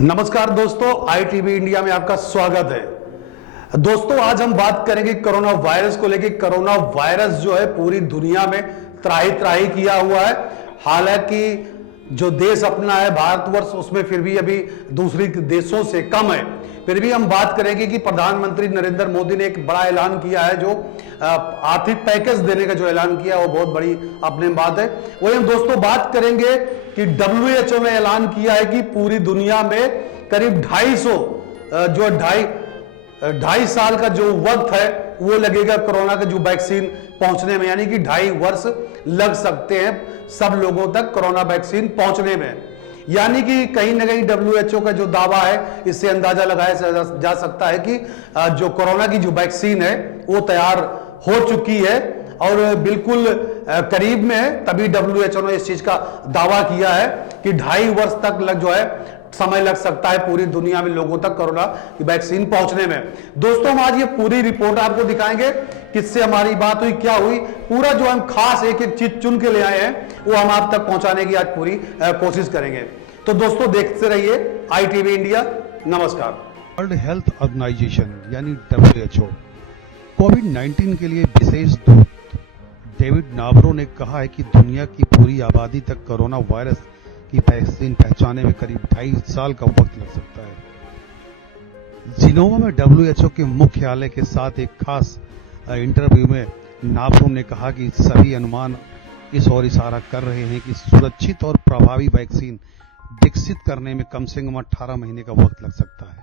नमस्कार दोस्तों, ITV India में आपका स्वागत है। दोस्तों, आज हम बात करेंगे कोरोना वायरस को लेकर। कोरोना वायरस जो है पूरी दुनिया में त्राही त्राही किया हुआ है। हालांकि जो देश अपना है भारतवर्ष, उसमें फिर भी अभी दूसरी देशों से कम है। फिर भी हम बात करेंगे कि प्रधानमंत्री नरेंद्र मोदी ने एक बड़ा ऐलान किया है, जो आर्थिक पैकेज देने का जो ऐलान किया वो बहुत बड़ी अपने बात है। वही हम दोस्तों बात करेंगे कि WHO ने ऐलान किया है कि पूरी दुनिया में करीब 2.5 साल का जो वक्त है वो लगेगा कोरोना का जो वैक्सीन पहुंचने में, यानी कि 2.5 वर्ष लग सकते हैं सब लोगों तक कोरोना वैक्सीन पहुंचने में। यानी कि कहीं ना कहीं WHO का जो दावा है, इससे अंदाजा लगाया जा सकता है कि जो कोरोना की जो वैक्सीन है वो तैयार हो चुकी है और बिल्कुल करीब में है। तभी WHO ने इस चीज का दावा किया है कि 2.5 वर्ष तक समय लग सकता है पूरी दुनिया में लोगों तक कोरोना की वैक्सीन पहुंचने में। दोस्तों, हम आज ये पूरी रिपोर्ट आपको दिखाएंगे, किससे हमारी बात हुई, क्या हुई, पूरा जो हम खास एक एक चीज चुन के ले आए हैं वो हम आप तक पहुंचाने की आज पूरी कोशिश करेंगे। तो दोस्तों, देखते रहिए ITV इंडिया। नमस्कार। वर्ल्ड हेल्थ ऑर्गेनाइजेशन यानी WHO कोविड-19 के लिए विशेष दूत डेविड नाबरो ने कहा है कि दुनिया की पूरी आबादी तक कोरोना वायरस की वैक्सीन पहुंचाने में करीब 2.5 साल का वक्त लग सकता है। जिनोवा में WHO के मुख्यालय के साथ एक खास इंटरव्यू में नाबरो ने कहा कि सभी अनुमान इस ओर इशारा कर रहे हैं कि सुरक्षित और प्रभावी वैक्सीन विकसित करने में कम से कम 18 महीने का वक्त लग सकता है।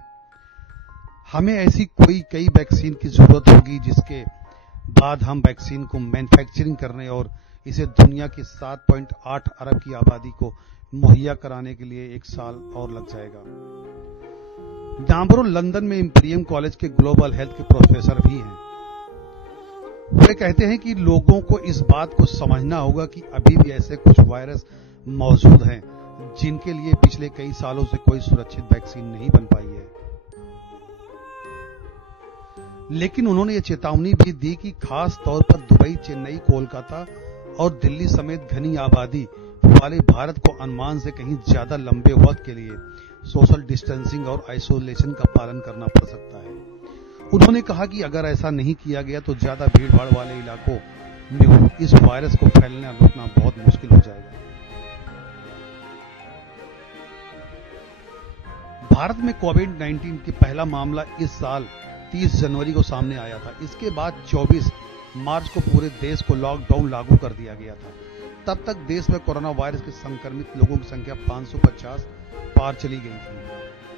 हमें ऐसी कई वैक्सीन की जरूरत होगी जिसके बाद हम वैक्सीन को मैन्युफैक्चरिंग करने और इसे दुनिया की 7.8 अरब की आबादी को मुहैया कराने के लिए 1 साल और लग जाएगा। नाबरो लंदन में इंपीरियम कॉलेज के ग्लोबल हेल्थ के प्रोफेसर भी हैं। वे कहते हैं कि लोगों को इस बात को समझना होगा कि अभी भी ऐसे कुछ वायरस मौजूद हैं जिनके लिए पिछले कई सालों से कोई सुरक्षित वैक्सीन नहीं बन पाई है। लेकिन उन्होंने ये चेतावनी भी दी कि खास तौर पर दुबई, चेन्नई, कोलकाता और दिल्ली समेत घनी आबादी वाले भारत को अनुमान से कहीं ज्यादा लंबे वक्त के लिए सोशल डिस्टेंसिंग और आइसोलेशन का पालन करना पड़ सकता है। उन्होंने कहा कि अगर ऐसा नहीं किया गया तो ज्यादा भीड़ भाड़ वाले इलाकों में इस वायरस को फैलने रोकना बहुत मुश्किल हो जाएगा। भारत में कोविड-19 के पहला मामला इस साल 30 जनवरी को सामने आया था। इसके बाद 24 मार्च को पूरे देश को लॉकडाउन लागू कर दिया गया था। तब तक देश में कोरोना वायरस के संक्रमित लोगों की संख्या 550 पार चली गई थी।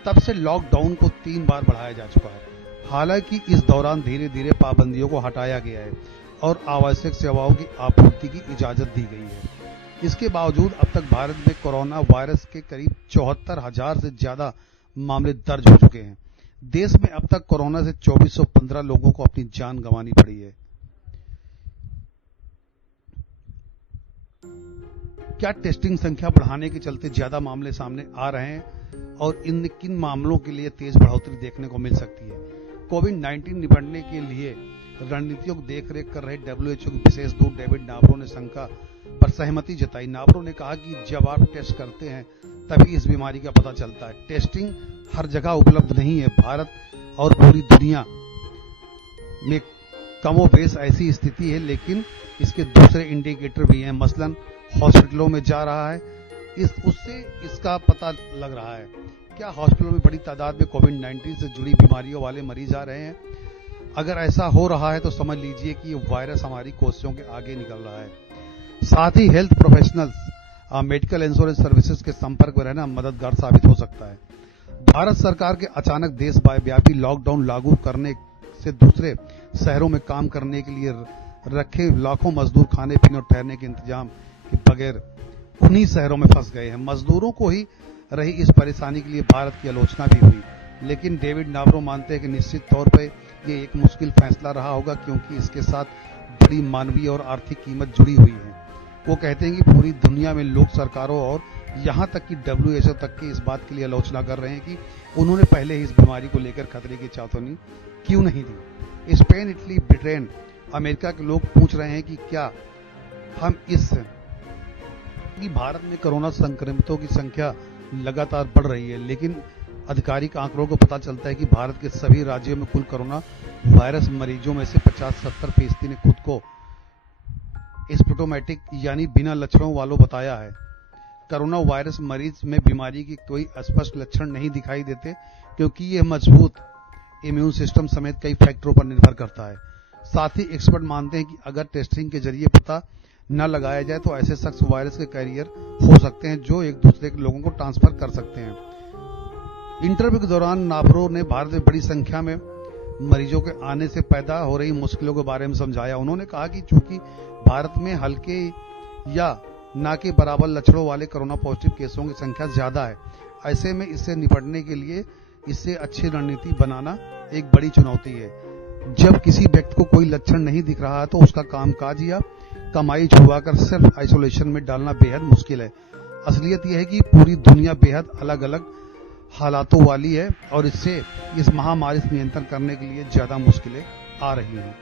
तब से लॉकडाउन को 3 बार बढ़ाया जा चुका है। हालांकि इस दौरान धीरे धीरे पाबंदियों को हटाया गया है और आवश्यक सेवाओं की आपूर्ति की इजाजत दी गई है। इसके बावजूद अब तक भारत में कोरोना वायरस के करीब 74,000 से ज्यादा मामले दर्ज हो चुके हैं। देश में अब तक कोरोना से 2415 लोगों को अपनी जान गंवानी पड़ी है। क्या टेस्टिंग संख्या बढ़ाने के चलते ज्यादा मामले सामने आ रहे हैं और इन किन मामलों के लिए तेज बढ़ोतरी देखने को मिल सकती है? कोविड-19 निपटने के लिए रणनीतियों की देखरेख कर रहे WHO के विशेष दूत डेविड नाबरो ने शंका पर सहमति जताई। नाबरो ने कहा कि जब आप टेस्ट करते हैं तभी इस बीमारी का पता चलता है। टेस्टिंग हर जगह उपलब्ध नहीं है। भारत और पूरी दुनिया में कमोबेश ऐसी स्थिति है, लेकिन इसके दूसरे इंडिकेटर भी हैं। मसलन हॉस्पिटलों में जा रहा है, उससे इसका पता लग रहा है। क्या हॉस्पिटलों में बड़ी तादाद में कोविड-19 से जुड़ी बीमारियों वाले मरीज आ रहे हैं? अगर ऐसा हो रहा है तो समझ लीजिए कि ये वायरस हमारी कोशिशों के आगे निकल रहा है। साथ ही health professionals medical insurance services के संपर्क में रहना मददगार साबित हो सकता है। भारत सरकार के अचानक देशव्यापी लॉकडाउन लागू करने से दूसरे शहरों में काम करने के लिए रखे लाखों मजदूर खाने पीने और ठहरने के इंतजाम के बगैर उन्हीं शहरों में फंस गए हैं। मजदूरों को ही रही इस परेशानी के लिए भारत की आलोचना भी हुई, लेकिन डेविड नाबरो मानते हैं कि निश्चित तौर पर ये एक मुश्किल फैसला रहा होगा, क्योंकि इसके साथ बड़ी मानवीय और आर्थिक कीमत जुड़ी हुई है। वो कहते हैं कि पूरी दुनिया में लोग सरकारों और यहाँ तक कि WHO तक की इस बात के लिए आलोचना कर रहे हैं कि उन्होंने पहले ही इस बीमारी को लेकर खतरे की चेतावनी क्यों नहीं दी। स्पेन, इटली, ब्रिटेन, अमेरिका के लोग पूछ रहे हैं कि क्या हम भारत में कोरोना संक्रमितों की संख्या लगातार बढ़ रही है, लेकिन आधिकारिक आंकड़ों को पता चलता है कि भारत के सभी राज्यों में कुल कोरोना वायरस मरीजों में से 50-70% ने खुद को एसिम्प्टोमेटिक यानी बिना लक्षणों वालों बताया है। कोरोना वायरस मरीज में बीमारी की कोई स्पष्ट लक्षण नहीं दिखाई देते क्योंकि यह मजबूत इम्यून सिस्टम समेत कई फैक्टरों पर निर्भर करता है। साथ ही एक्सपर्ट मानते हैं कि अगर टेस्टिंग के जरिए पता न लगाया जाए तो ऐसे शख्स वायरस के कैरियर हो सकते हैं जो एक दूसरे के लोगों को ट्रांसफर कर सकते हैं। इंटरव्यू के दौरान नाबरो ने भारत में बड़ी संख्या में मरीजों के आने से पैदा हो रही मुश्किलों के बारे में समझाया। उन्होंने कहा कि चूंकि भारत में हल्के या ना के बराबर लक्षणों वाले कोरोना पॉजिटिव केसों की संख्या ज्यादा है, ऐसे में इससे निपटने के लिए इससे अच्छी रणनीति बनाना एक बड़ी चुनौती है। जब किसी व्यक्ति को कोई लक्षण नहीं दिख रहा है तो उसका कामकाज या कमाई छुड़वाकर सिर्फ आइसोलेशन में डालना बेहद मुश्किल है। असलियत यह है कि पूरी दुनिया बेहद अलग अलग हालातों वाली है और इससे इस महामारी से नियंत्रण करने के लिए ज्यादा मुश्किलें आ रही हैं।